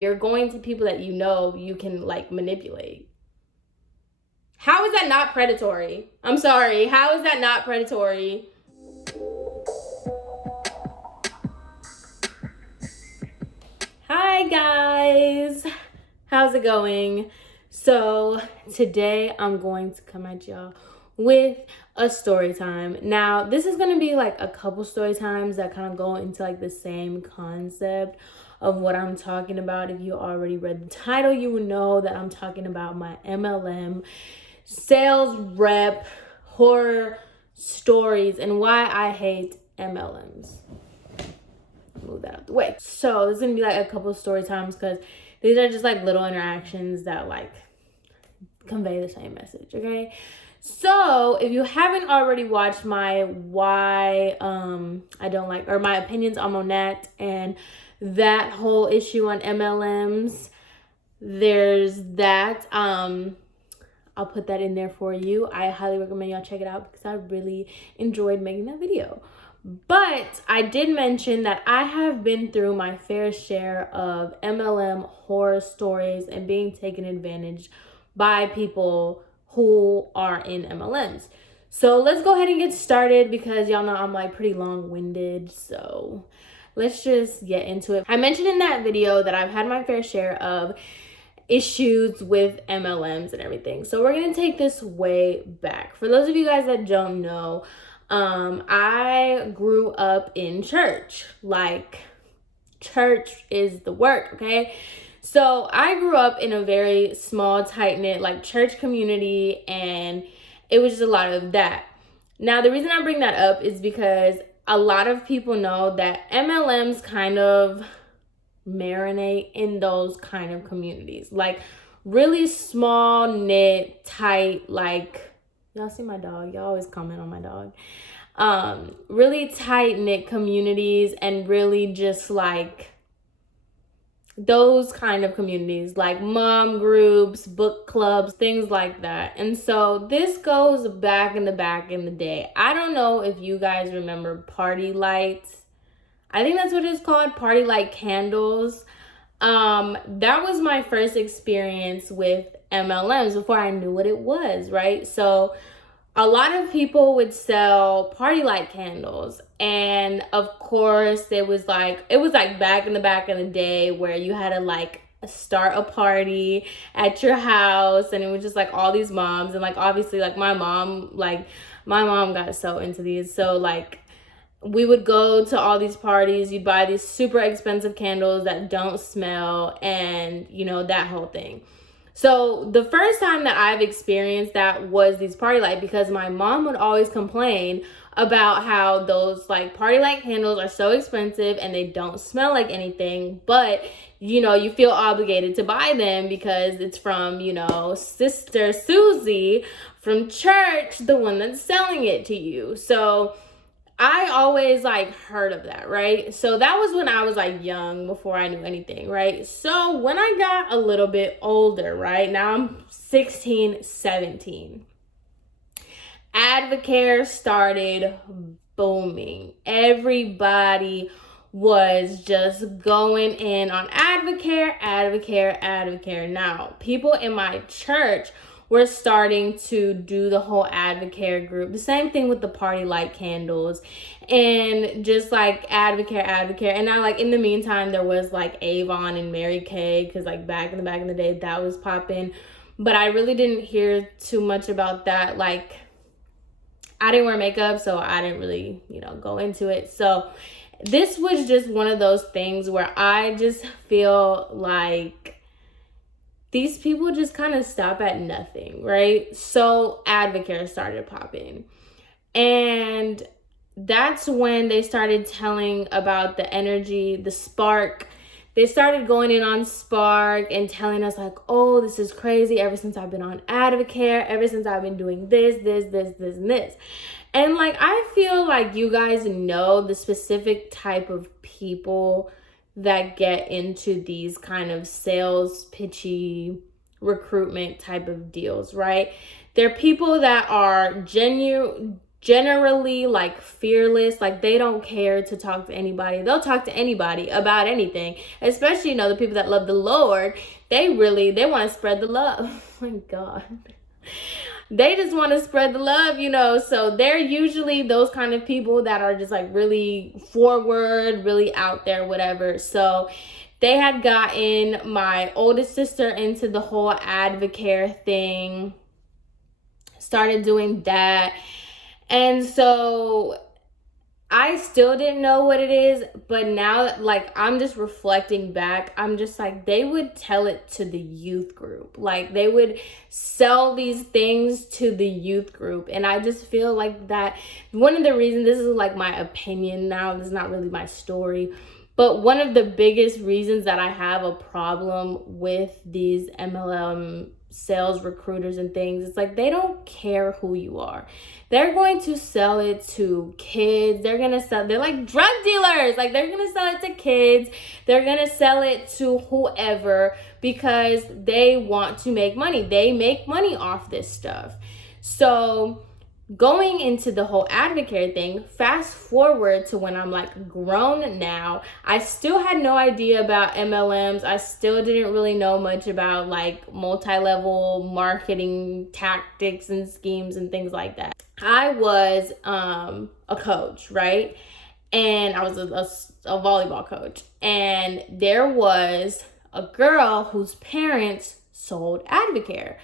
You're going to people that you know you can like manipulate. How is that not predatory? I'm sorry. How is that not predatory? Hi guys. How's it going? So today I'm going to come at y'all with a story time. Now, this is going to be like a couple story times that kind of go into like the same concept of what I'm talking about. If you already read the title, you would know that I'm talking about my MLM sales rep horror stories and why I hate MLMs. Move that out the way. So there's gonna be like a couple of story times because these are just like little interactions that like convey the same message. Okay, so if you haven't already watched my why I don't like, or my opinions on Monat and that whole issue on MLMs, there's that. I'll put that in there for you. I highly recommend y'all check it out because I really enjoyed making that video. But I did mention that I have been through my fair share of MLM horror stories and being taken advantage by people who are in MLMs. So let's go ahead and get started because y'all know I'm like pretty long-winded. So let's just get into it. I mentioned in that video that I've had my fair share of issues with MLMs and everything. So we're going to take this way back. For those of you guys that don't know, I grew up in church. Like, church is the work, okay? So I grew up in a very small, tight-knit, like, church community, and it was just a lot of that. Now, the reason I bring that up is because a lot of people know that MLMs kind of marinate in those kind of communities. Like, really small, knit, tight, like, y'all see my dog? Y'all always comment on my dog. Really tight-knit communities and really just like those kind of communities, like mom groups, book clubs, things like that. And so this goes back in the day. I don't know if you guys remember party lights. I think that's what it's called, party light candles. That was my first experience with MLMs before I knew what it was, right? So a lot of people would sell party light candles, and of course it was like back in the day where you had to like start a party at your house, and it was just like all these moms, and like obviously like my mom got so into these. So like we would go to all these parties, you'd buy these super expensive candles that don't smell, and you know, that whole thing. So the first time that I've experienced that was these party light, because my mom would always complain about how those like party light candles are so expensive and they don't smell like anything, but you know, you feel obligated to buy them because it's from, you know, Sister Susie from church, the one that's selling it to you. So I always like heard of that, right? So that was when I was like young, before I knew anything, right? So when I got a little bit older, right? Now I'm 16, 17. Advocare started booming. Everybody was just going in on Advocare. Now, people in my church we're starting to do the whole Advocare group. The same thing with the party light candles and just like Advocare. And now like in the meantime, there was like Avon and Mary Kay, because like back in the day that was popping. But I really didn't hear too much about that. Like I didn't wear makeup, so I didn't really, you know, go into it. So this was just one of those things where I just feel like these people just kind of stop at nothing, right? So Advocare started popping. And that's when they started telling about the energy, the spark. They started going in on Spark and telling us like, oh, this is crazy. Ever since I've been on Advocare, ever since I've been doing this, and this. And like, I feel like you guys know the specific type of people that get into these kind of sales pitchy recruitment type of deals, right? They're people that are generally like fearless. Like they don't care to talk to anybody. They'll talk to anybody about anything, especially, the people that love the Lord. They want to spread the love. Oh my God. They just want to spread the love, so they're usually those kind of people that are just like really forward, really out there, whatever. So they had gotten my oldest sister into the whole Advocare thing, started doing that. And so I still didn't know what it is, but now, like, I'm just reflecting back. I'm just like, they would tell it to the youth group. Like, they would sell these things to the youth group. And I just feel like that one of the reasons, this is like my opinion now, this is not really my story, but one of the biggest reasons that I have a problem with these MLM sales recruiters and things, it's like they don't care who you are. They're going to sell it to kids. They're like drug dealers. Like they're going to sell it to kids. They're going to sell it to whoever because they want to make money. They make money off this stuff. So going into the whole Advocare thing, fast forward to when I'm like grown now, I still had no idea about MLMs. I still didn't really know much about like multi-level marketing tactics and schemes and things like that. I was a coach, right? And I was a volleyball coach. And there was a girl whose parents sold Advocare.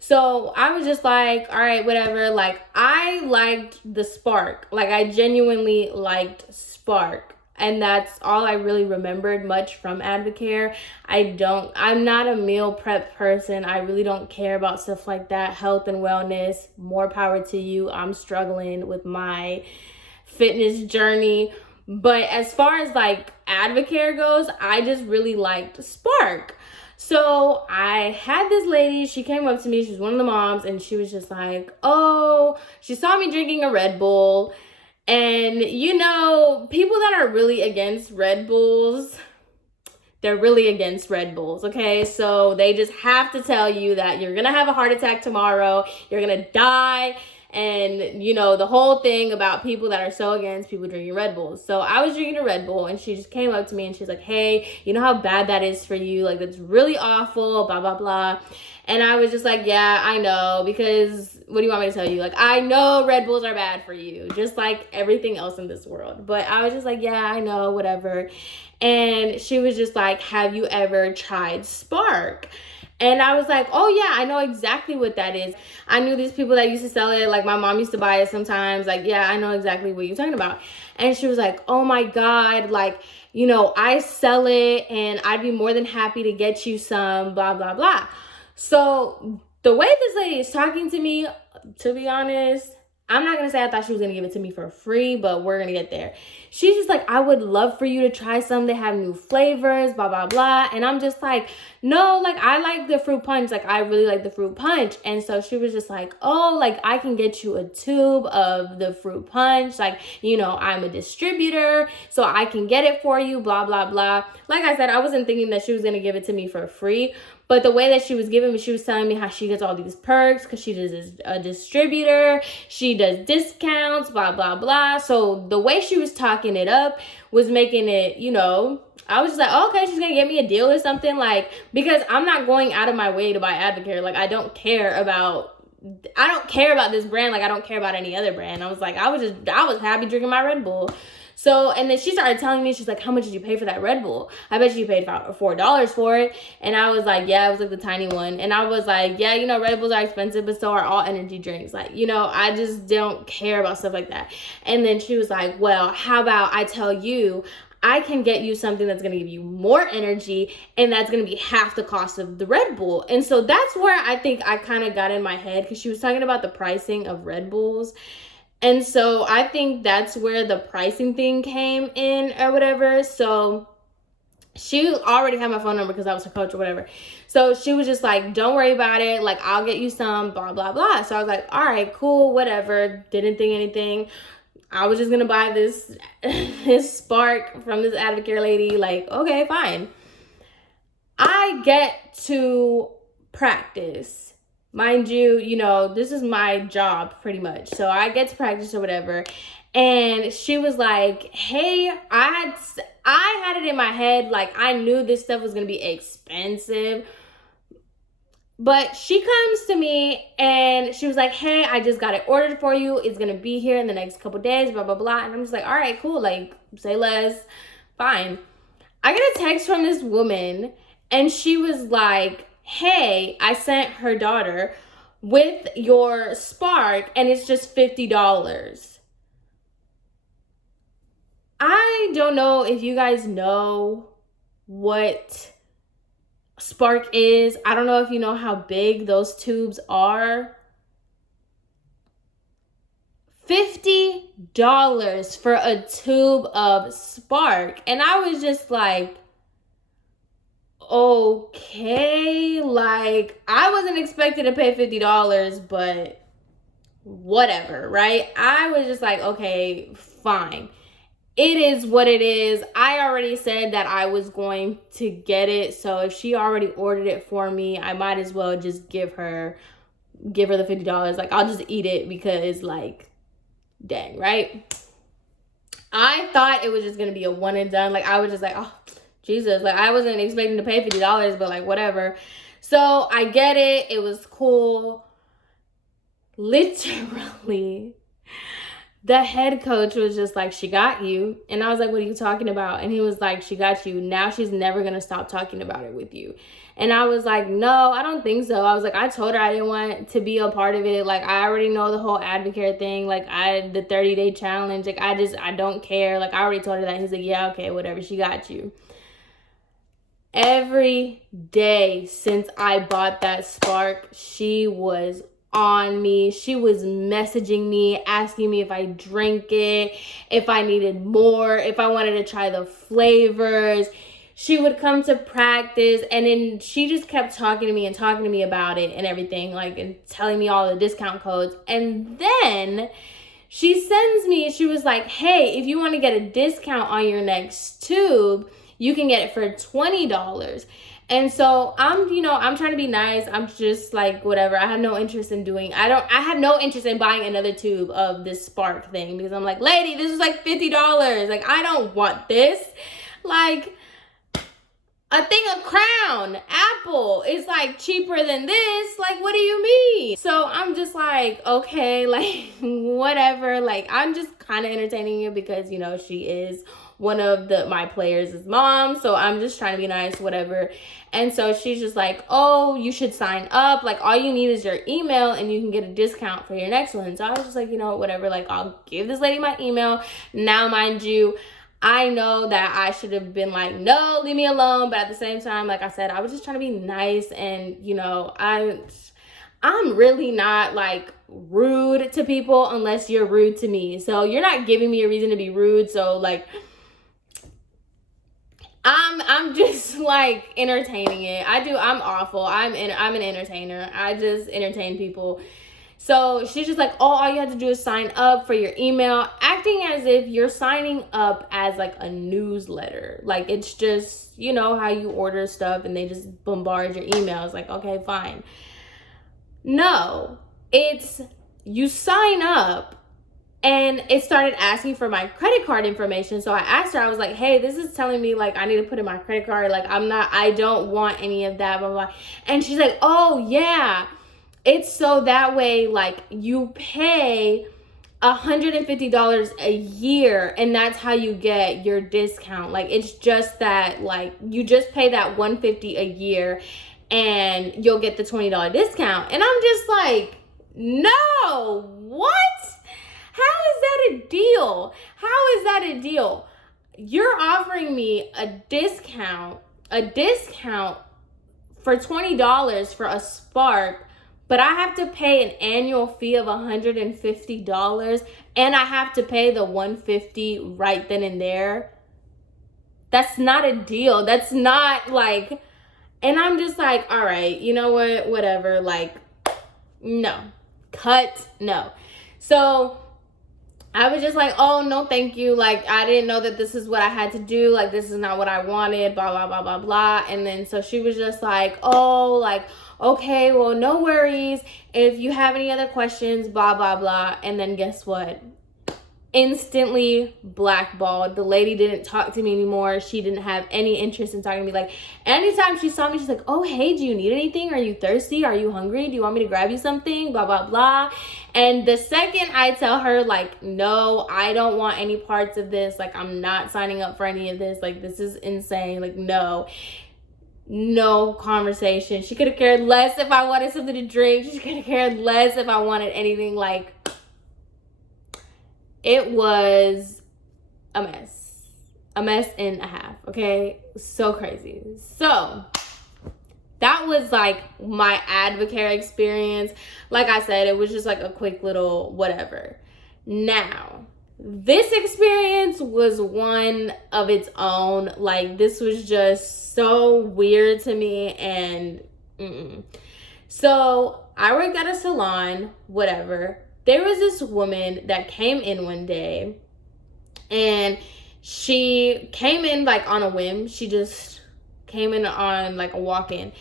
So I was just like, all right, whatever. Like, I liked the spark. Like, I genuinely liked spark. And that's all I really remembered much from Advocare. I'm not a meal prep person. I really don't care about stuff like that. Health and wellness, more power to you. I'm struggling with my fitness journey. But as far as like Advocare goes, I just really liked spark. So I had this lady, she came up to me, she was one of the moms, and she was just like, she saw me drinking a Red Bull. And people that are really against Red Bulls, they're really against Red Bulls, okay? So they just have to tell you that you're gonna have a heart attack tomorrow, you're gonna die, and the whole thing about people that are so against people drinking Red Bulls. So I was drinking a Red Bull, and she just came up to me and she's like, hey, you know how bad that is for you? Like, that's really awful, blah, blah, blah. And I was just like, yeah, I know, because what do you want me to tell you? Like, I know Red Bulls are bad for you, just like everything else in this world. But I was just like, yeah, I know, whatever. And she was just like, have you ever tried Spark? And I was like, oh yeah, I know exactly what that is. I knew these people that used to sell it. Like my mom used to buy it sometimes. Like, yeah, I know exactly what you're talking about. And she was like, oh my God, like, I sell it and I'd be more than happy to get you some, blah, blah, blah. So the way this lady is talking to me, to be honest, I'm not going to say I thought she was going to give it to me for free, but we're going to get there. She's just like, I would love for you to try some. They have new flavors, blah, blah, blah. And I'm just like, no, like I like the fruit punch. Like I really like the fruit punch. And so she was just like, oh, like I can get you a tube of the fruit punch. Like, I'm a distributor, so I can get it for you, blah, blah, blah. Like I said, I wasn't thinking that she was going to give it to me for free. But the way that she was giving me, she was telling me how she gets all these perks because she does a distributor. She does discounts, blah, blah, blah. So the way she was talking it up was making it, I was just like, oh, okay, she's going to get me a deal or something. Like, because I'm not going out of my way to buy Advocare. Like, I don't care about this brand. Like, I don't care about any other brand. I was like, I was happy drinking my Red Bull. So, and then she started telling me, she's like, how much did you pay for that Red Bull? I bet you paid $4 for it. And I was like, yeah, it was like the tiny one. And I was like, yeah, Red Bulls are expensive, but so are all energy drinks. Like, I just don't care about stuff like that. And then she was like, well, how about I tell you, I can get you something that's going to give you more energy, and that's going to be half the cost of the Red Bull. And so that's where I think I kind of got in my head, because she was talking about the pricing of Red Bulls. And so I think that's where the pricing thing came in or whatever. So she already had my phone number because I was her coach or whatever. So she was just like, don't worry about it. Like, I'll get you some, blah, blah, blah. So I was like, all right, cool, whatever. Didn't think anything. I was just going to buy this Spark from this Advocare lady. Like, okay, fine. I get to practice. mind you, you know, this is my job pretty much. So I get to practice or whatever. And she was like, hey, I had it in my head, like I knew this stuff was gonna be expensive. But she comes to me and she was like, hey, I just got it ordered for you. It's gonna be here in the next couple days, blah, blah, blah. And I'm just like, all right, cool. Like, say less, fine. I get a text from this woman and she was like, hey, I sent her daughter with your Spark and it's just $50. I don't know if you guys know what Spark is. I don't know if you know how big those tubes are. $50 for a tube of Spark. And I was just like, okay, like I wasn't expected to pay $50, but whatever, right? I was just like, okay, fine. It is what it is. I already said that I was going to get it. So if she already ordered it for me, I might as well just give her the $50. Like, I'll just eat it because, like, dang, right? I thought it was just going to be a one and done. Like, I was just like, oh, Jesus. Like, I wasn't expecting to pay $50, but, like, whatever. So I get it. It was cool. Literally, the head coach was just like, she got you. And I was like, what are you talking about? And he was like, she got you. Now she's never going to stop talking about it with you. And I was like, no, I don't think so. I was like, I told her I didn't want to be a part of it. Like, I already know the whole Advocare thing. Like, the 30-day challenge. Like, I don't care. Like, I already told her that. He's like, yeah, okay, whatever. She got you. Every day since I bought that Spark, she was on me. She was messaging me, asking me if I drank it, if I needed more, if I wanted to try the flavors. She would come to practice and then she just kept talking to me about it and everything, like, and telling me all the discount codes. And then she was like, hey, if you want to get a discount on your next tube, you can get it for $20. And so I'm trying to be nice. I'm just like, whatever. I have no interest in buying another tube of this Spark thing because I'm like, lady, this is like $50. Like, I don't want this. Like, a thing of Crown Apple is like cheaper than this. Like, what do you mean? So I'm just like, okay, like, whatever. Like, I'm just kind of entertaining it because, you know, she is one of my players' mom. So I'm just trying to be nice, whatever. And so she's just like, oh, you should sign up. Like, all you need is your email and you can get a discount for your next one. So I was just like, you know, whatever. Like, I'll give this lady my email. Now, mind you, I know that I should have been like, no, leave me alone. But at the same time, like I said, I was just trying to be nice. And, you know, I'm really not like rude to people unless you're rude to me. So you're not giving me a reason to be rude. So, like, I'm just like entertaining it. I'm awful. I'm an entertainer. I just entertain people. So she's just like, oh, all you have to do is sign up for your email, acting as if you're signing up as like a newsletter. Like, it's just, you know, how you order stuff and they just bombard your emails. Like, okay, fine. No, it's you sign up. And it started asking for my credit card information. So I asked her, I was like, hey, this is telling me like I need to put in my credit card. Like, I don't want any of that, blah, blah. And she's like, oh yeah, it's so that way, like, you pay $150 a year and that's how you get your discount. Like, it's just that, like, you just pay that $150 a year and you'll get the $20 discount. And I'm just like, no, what? How is that a deal? How is that a deal? You're offering me a discount for $20 for a Spark, but I have to pay an annual fee of $150 and I have to pay the $150 right then and there. That's not a deal. That's not like, and I'm just like, all right, you know what? Whatever. Like, no. Cut. No. So I was just like, oh, no, thank you. Like, I didn't know that this is what I had to do. Like, this is not what I wanted, blah, blah, blah, blah, blah. And then so she was just like, oh, like, okay, well, no worries. If you have any other questions, blah, blah, blah. And then guess what? Instantly blackballed. The lady didn't talk to me anymore. She didn't have any interest in talking to me. Like, anytime she saw me, she's like, oh, hey, do you need anything? Are you thirsty? Are you hungry? Do you want me to grab you something? Blah, blah, blah. And the second I tell her, like, no, I don't want any parts of this. Like, I'm not signing up for any of this. Like, this is insane. Like, no conversation. She could have cared less if I wanted something to drink. She could have cared less if I wanted anything. Like, it was a mess and a half. Okay, so crazy. So that was like my Advocare experience. Like I said, it was just like a quick little whatever. Now, this experience was one of its own. Like, this was just so weird to me. And so I worked at a salon, whatever. There was this woman that came in one day, and she came in like on a whim. She just came in on like a walk-in,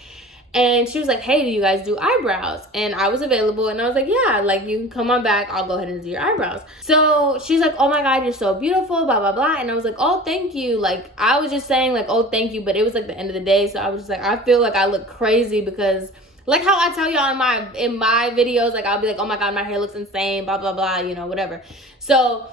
and she was like, hey, do you guys do eyebrows? And I was available, and I was like, yeah, like, you can come on back, I'll go ahead and do your eyebrows. So she's like, oh my God, you're so beautiful, blah, blah, blah. And I was like, oh, thank you. Like, I was just saying like, oh, thank you, but it was like the end of the day. So I was just like, I feel like I look crazy because, like how I tell y'all in my videos, like, I'll be like, oh my God, my hair looks insane, blah, blah, blah, you know, whatever. So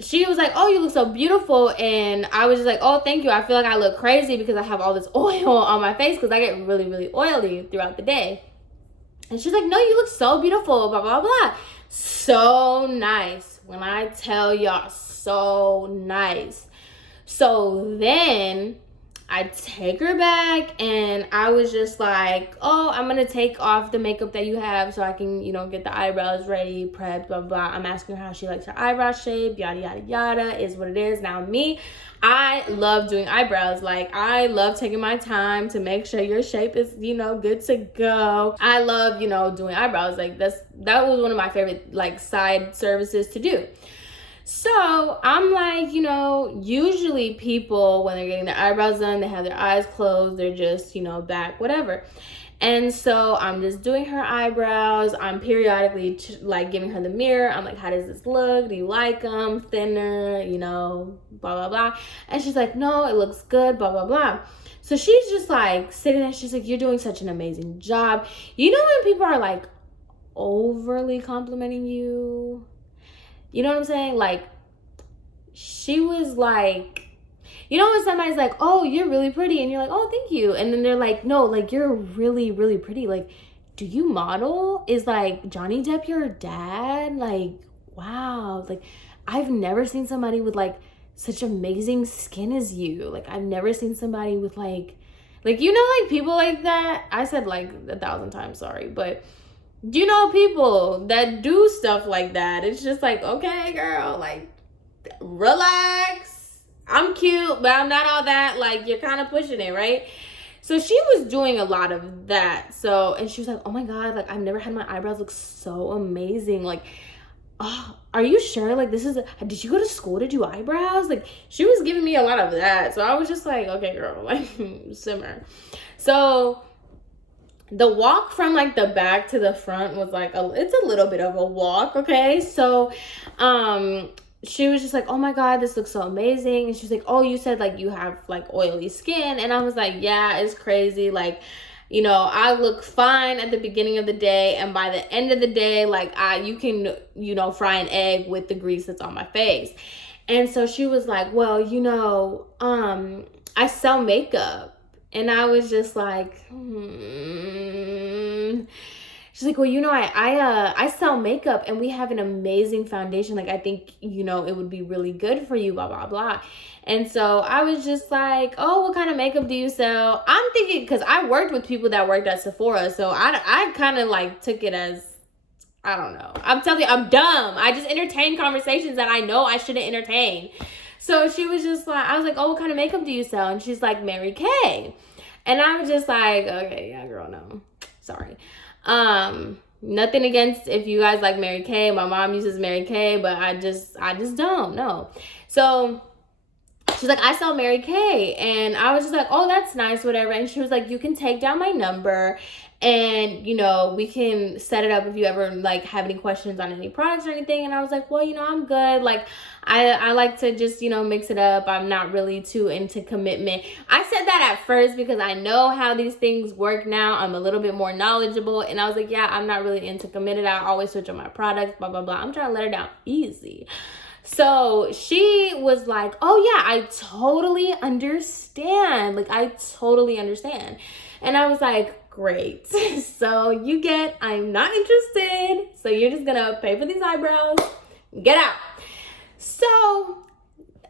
she was like, oh, you look so beautiful. And I was just like, oh, thank you. I feel like I look crazy because I have all this oil on my face because I get really, really oily throughout the day. And she's like, no, you look so beautiful, blah, blah, blah. So nice. When I tell y'all, so nice. So then I take her back, and I was just like, oh, I'm going to take off the makeup that you have so I can, you know, get the eyebrows ready, prepped, blah, blah. I'm asking her how she likes her eyebrow shape, yada, yada, yada, is what it is. Now, me, I love doing eyebrows. Like, I love taking my time to make sure your shape is, you know, good to go. I love, you know, doing eyebrows. Like, that was one of my favorite, like, side services to do. So I'm like, you know, usually people, when they're getting their eyebrows done, they have their eyes closed, they're just, you know, back, whatever. And so I'm just doing her eyebrows. I'm periodically like giving her the mirror. I'm like, how does this look? Do you like them? Thinner, you know, blah, blah, blah. And she's like, no, it looks good, blah, blah, blah. So she's just like sitting there. She's like, you're doing such an amazing job. You know, when people are like overly complimenting you, you know what I'm saying? Like, she was like, you know when somebody's like, oh, you're really pretty, and you're like, oh, thank you. And then they're like, no, like, you're really, really pretty. Like, do you model? Is like Johnny Depp your dad? Like, wow. Like, I've never seen somebody with like such amazing skin as you. Like, I've never seen somebody with like, you know, like people like that. I said like 1,000 times, sorry, but you know, people that do stuff like that. It's just like, okay, girl, like, relax. I'm cute, but I'm not all that. Like, you're kind of pushing it, right? So she was doing a lot of that. So, and she was like, oh my God, like, I've never had my eyebrows look so amazing. Like, oh, are you sure? Like, did you go to school to do eyebrows? Like, she was giving me a lot of that. So I was just like, okay, girl, like, simmer. So the walk from like the back to the front was like it's a little bit of a walk, okay? So she was just like, oh my God, this looks so amazing. And she's like, oh, you said like you have like oily skin. And I was like, yeah, it's crazy. Like, you know, I look fine at the beginning of the day, and by the end of the day, like, you can, you know, fry an egg with the grease that's on my face. And so she was like, well, you know, I sell makeup. And I was just like, She's like, well, you know, I sell makeup, and we have an amazing foundation. Like, I think, you know, it would be really good for you, blah, blah, blah. And so I was just like, oh, what kind of makeup do you sell? I'm thinking, because I worked with people that worked at Sephora. So I kind of like took it as, I don't know. I'm telling you, I'm dumb. I just entertain conversations that I know I shouldn't entertain. So she was just like, I was like, oh, what kind of makeup do you sell? And she's like, Mary Kay. And I was just like, okay, yeah, girl, no. Sorry. Nothing against if you guys like Mary Kay. My mom uses Mary Kay, but I just don't know. So she's like, I saw Mary Kay. And I was just like, oh, that's nice, whatever. And she was like, you can take down my number and, you know, we can set it up if you ever like have any questions on any products or anything. And I was like, well, you know, I'm good. Like, I like to just, you know, mix it up. I'm not really too into commitment. I said that at first because I know how these things work now. I'm a little bit more knowledgeable. And I was like, yeah, I'm not really into committed. I always switch on my products, blah, blah, blah. I'm trying to let her down easy. So she was like, oh yeah, I totally understand. Like, I totally understand. And I was like, great. So you get, I'm not interested. So you're just gonna pay for these eyebrows, get out. So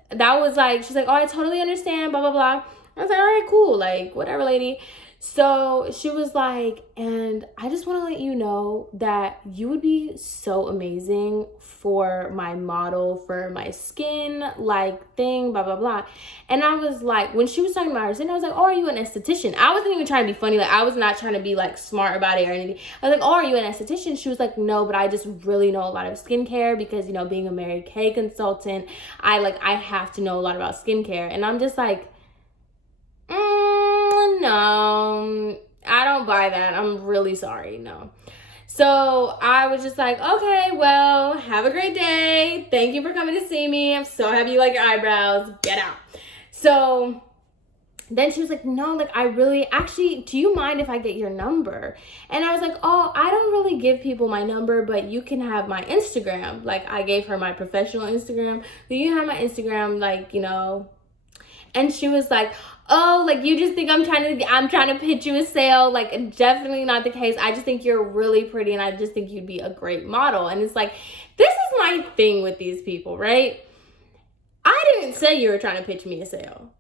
that was like, she's like, oh, I totally understand, blah, blah, blah. I was like, all right, cool. Like, whatever, lady. So she was like, and I just want to let you know that you would be so amazing for my model, for my skin, like, thing, blah, blah, blah. And I was like, when she was talking about her skin, I was like, oh, are you an esthetician? I wasn't even trying to be funny. Like, I was not trying to be, like, smart about it or anything. I was like, oh, are you an esthetician? She was like, no, but I just really know a lot of skincare because, you know, being a Mary Kay consultant, I have to know a lot about skincare. And I'm just like, no, I don't buy that. I'm really sorry. No. So I was just like, okay, well, have a great day. Thank you for coming to see me. I'm so happy you like your eyebrows. Get out. So then she was like, no, like, I really, actually, do you mind if I get your number? And I was like, oh, I don't really give people my number, but you can have my Instagram. Like, I gave her my professional Instagram. So you have my Instagram, like, you know. And she was like, oh, like, you just think I'm trying to pitch you a sale. Like, definitely not the case. I just think you're really pretty and I just think you'd be a great model. And it's like, this is my thing with these people, right? I didn't say you were trying to pitch me a sale,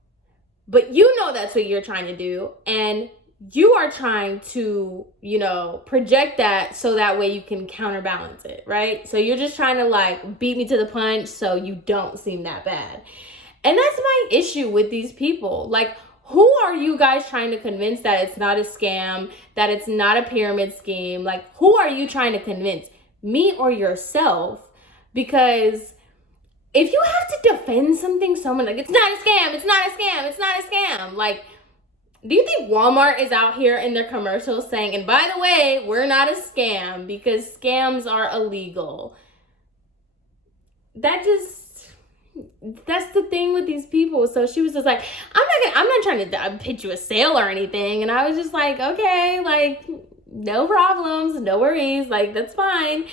but you know that's what you're trying to do. And you are trying to, you know, project that so that way you can counterbalance it, right? So you're just trying to, like, beat me to the punch so you don't seem that bad. And that's my issue with these people. Like, who are you guys trying to convince that it's not a scam, that it's not a pyramid scheme? Like, who are you trying to convince? Me or yourself? Because if you have to defend something so much, like, it's not a scam, it's not a scam, it's not a scam. Like, do you think Walmart is out here in their commercials saying, and by the way, we're not a scam because scams are illegal? That's the thing with these people. So she was just like, I'm not trying to pitch you a sale or anything. And I was just like, okay, like, no problems, no worries, like, that's fine.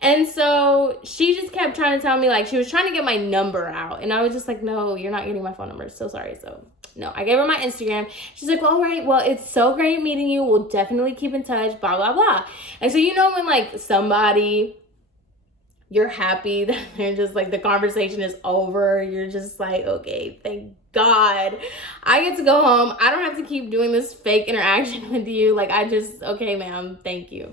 And so she just kept trying to tell me, like, she was trying to get my number out. And I was just like, no, you're not getting my phone number. So sorry. So no, I gave her my Instagram. She's like, all right, well, it's so great meeting you. We'll definitely keep in touch, blah, blah, blah. And so, you know, when, like, somebody, you're happy that they're just like, the conversation is over. You're just like, okay, thank God I get to go home. I don't have to keep doing this fake interaction with you. Like, okay, ma'am, thank you.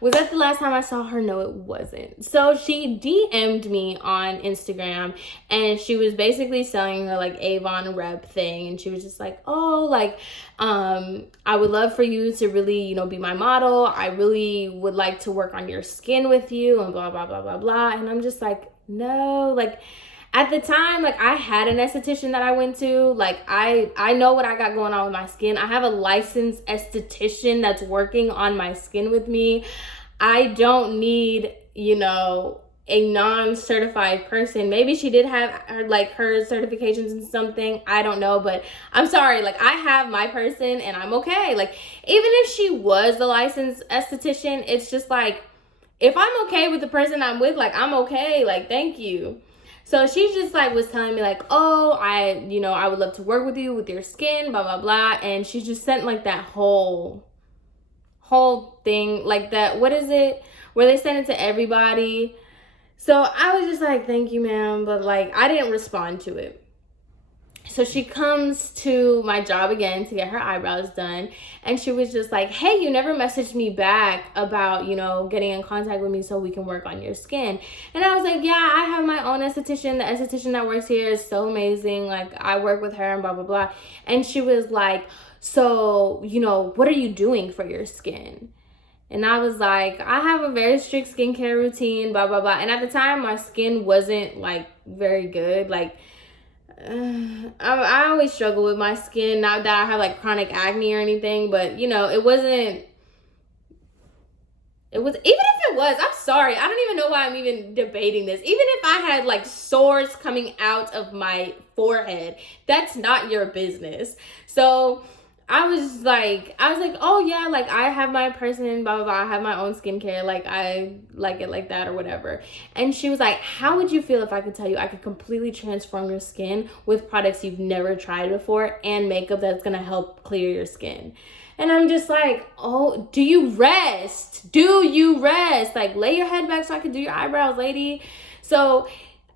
Was that the last time I saw her? No, it wasn't. So she DM'd me on Instagram and she was basically selling her, like, Avon rep thing. And she was just like, oh, like, I would love for you to really, you know, be my model. I really would like to work on your skin with you and blah, blah, blah, blah, blah. And I'm just like, no, like, at the time, like, I had an esthetician that I went to. Like, I know what I got going on with my skin. I have a licensed esthetician that's working on my skin with me. I don't need, you know, a non-certified person. Maybe she did have her, like, her certifications in something. I don't know, but I'm sorry. Like, I have my person and I'm okay. Like, even if she was the licensed esthetician, it's just like, if I'm okay with the person I'm with, like, I'm okay. Like, thank you. So she just, like, was telling me, like, oh, I would love to work with you with your skin, blah, blah, blah. And she just sent, like, that whole thing, like, that, what is it, where they send it to everybody. So I was just like, thank you, ma'am. But, like, I didn't respond to it. So she comes to my job again to get her eyebrows done. And she was just like, hey, you never messaged me back about, you know, getting in contact with me so we can work on your skin. And I was like, yeah, I have my own esthetician. The esthetician that works here is so amazing. Like, I work with her and blah, blah, blah. And she was like, so, you know, what are you doing for your skin? And I was like, I have a very strict skincare routine, blah, blah, blah. And at the time, my skin wasn't like very good. Like, I always struggle with my skin. Not that I have like chronic acne or anything, but you know, it was, even if it was, I'm sorry. I don't even know why I'm even debating this. Even if I had like sores coming out of my forehead, that's not your business. So I was like, oh yeah, like I have my person, blah, blah, blah. I have my own skincare. Like I like it like that or whatever. And she was like, how would you feel if I could tell you I could completely transform your skin with products you've never tried before and makeup that's going to help clear your skin? And I'm just like, oh, do you rest? Do you rest? Like lay your head back so I can do your eyebrows, lady. So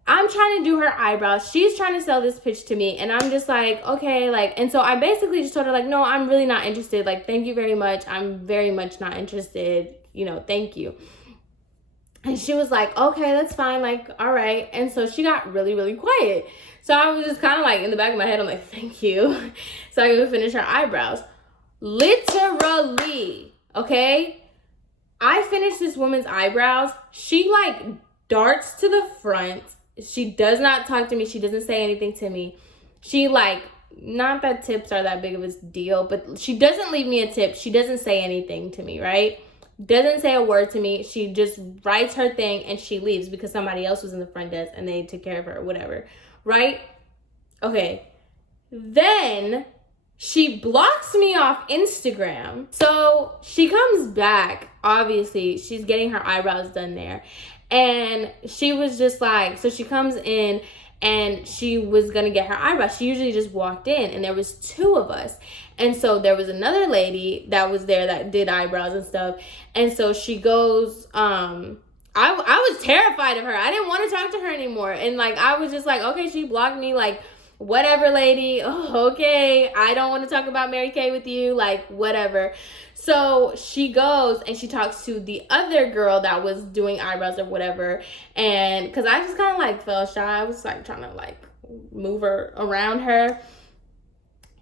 I'm trying to do her eyebrows. She's trying to sell this pitch to me. And I'm just like, okay, like, and so I basically just told her like, no, I'm really not interested. Like, thank you very much. I'm very much not interested. You know, thank you. And she was like, okay, that's fine. Like, all right. And so she got really, really quiet. So I was just kind of like in the back of my head, I'm like, thank you. So I could finish her eyebrows. Literally, okay? I finished this woman's eyebrows. She like darts to the front. She does not talk to me. She doesn't say anything to me. She like, not that tips are that big of a deal, but she doesn't leave me a tip. She doesn't say anything to me, right? Doesn't say a word to me. She just writes her thing and she leaves because somebody else was in the front desk and they took care of her or whatever, right? Okay. Then she blocks me off Instagram. So she comes back. Obviously, she's getting her eyebrows done there. And she was just like, so she comes in and she was going to get her eyebrows. She usually just walked in and there was two of us. And so there was another lady that was there that did eyebrows and stuff. And so she goes, I was terrified of her. I didn't want to talk to her anymore. And like, I was just like, okay, she blocked me, like, whatever, lady. Oh, okay. I don't want to talk about Mary Kay with you. Like, whatever. So she goes and she talks to the other girl that was doing eyebrows or whatever. And because I just kind of like felt shy. I was like trying to like move her around her.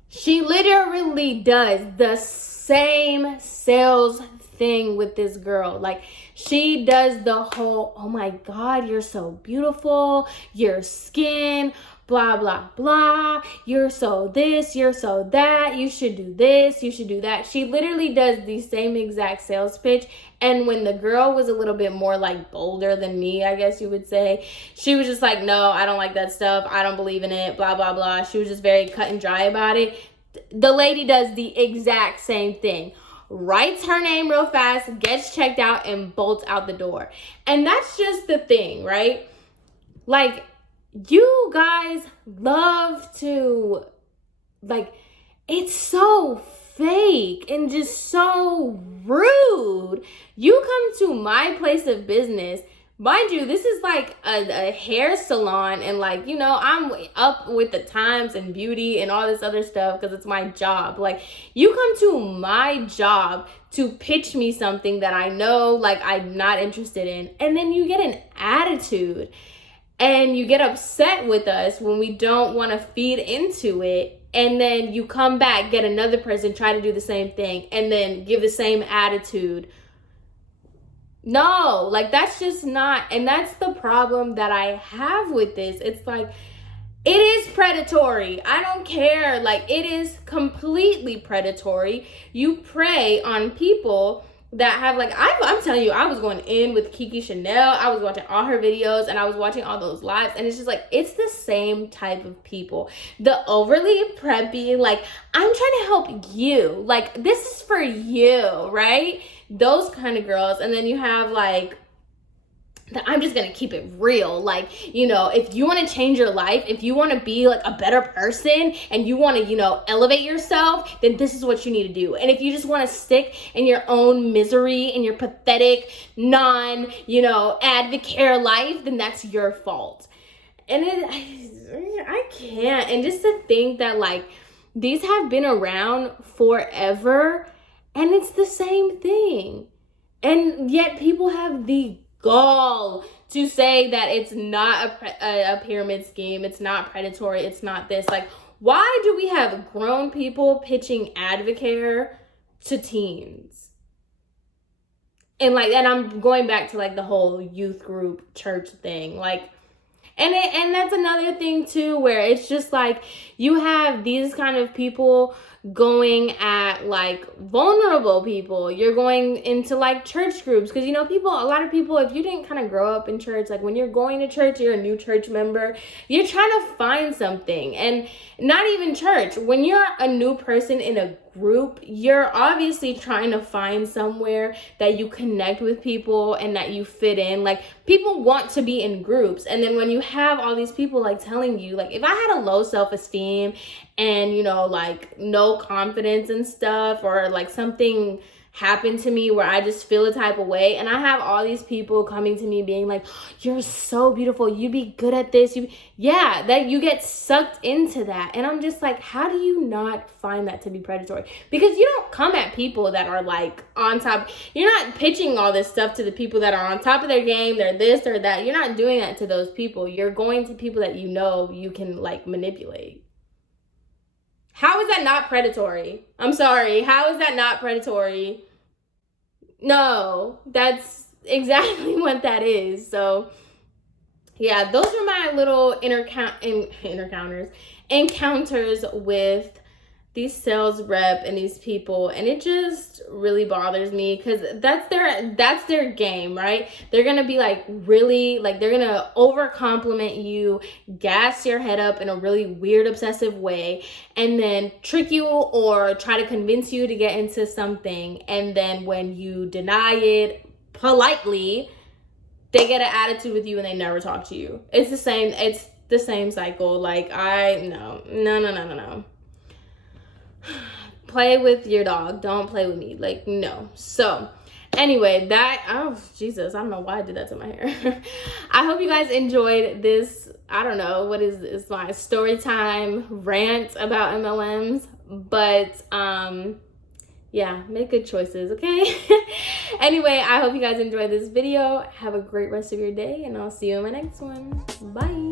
She literally does the same sales thing with this girl. Like, she does the whole, oh my God, you're so beautiful, your skin, blah, blah, blah, you're so this, you're so that, you should do this, you should do that. She literally does the same exact sales pitch. And when the girl was a little bit more like bolder than me, I guess you would say, she was just like, no, I don't like that stuff, I don't believe in it, blah, blah, blah. She was just very cut and dry about it. The lady does the exact same thing. Writes her name real fast, gets checked out, and bolts out the door. And that's just the thing, right? Like, you guys love to, like, it's so fake and just so rude. You come to my place of business. Mind you, this is like a hair salon, and like, you know, I'm up with the times and beauty and all this other stuff because it's my job. Like, you come to my job to pitch me something that I know, like, I'm not interested in, and then you get an attitude and you get upset with us when we don't want to feed into it, and then you come back, get another person, try to do the same thing, and then give the same attitude. No, like, that's just not, and that's the problem that I have with this. It's like, it is predatory. I don't care. Like, it is completely predatory. You prey on people that have, like, I'm telling you, I was going in with Kiki Chanel. I was watching all her videos and I was watching all those lives, and it's just like, it's the same type of people. The overly preppy, like, I'm trying to help you. Like, this is for you, right? Those kind of girls. And then you have like, I'm just gonna keep it real. Like, you know, if you want to change your life, if you want to be like a better person and you want to, you know, elevate yourself, then this is what you need to do. And if you just want to stick in your own misery and your pathetic, you know, advocate life, then that's your fault. And I can't. And just to think that like these have been around forever and it's the same thing. And yet people have the gall to say that it's not a pyramid scheme, it's not predatory, it's not this. Like, why do we have grown people pitching Advocare to teens? and I'm going back to like the whole youth group church thing, like, and that's another thing too, where it's just like you have these kind of people going at like vulnerable people. You're going into like church groups, because a lot of people, if you didn't kind of grow up in church, like when you're going to church, you're a new church member, you're trying to find something. And not even church, when you're a new person in a group, you're obviously trying to find somewhere that you connect with people and that you fit in. Like, people want to be in groups, and then when you have all these people like telling you, like, if I had a low self-esteem and like no confidence and stuff, or like something happened to me where I just feel a type of way, and I have all these people coming to me being like, you're so beautiful, you'd be good at this, that you get sucked into that. And I'm just like, how do you not find that to be predatory? Because you don't come at people that are like on top. You're not pitching all this stuff to the people that are on top of their game, they're this or that. You're not doing that to those people. You're going to people that you can like manipulate. How is that not predatory? I'm sorry. How is that not predatory? No, that's exactly what that is. So, yeah, those are my little encounters with these sales rep and these people, and it just really bothers me, because that's their game, right? They're gonna be like, really, like, they're gonna over compliment you, gas your head up in a really weird obsessive way, and then trick you or try to convince you to get into something, and then when you deny it politely, they get an attitude with you and they never talk to you. It's the same cycle. Like, no. Play with your dog, don't play with me. Like, no. So anyway, Jesus, I don't know why I did that to my hair. I hope you guys enjoyed this. I don't know, what is this, my story time rant about MLMs, but yeah, make good choices, okay? Anyway, I hope you guys enjoyed this video. Have a great rest of your day, and I'll see you in my next one. Bye.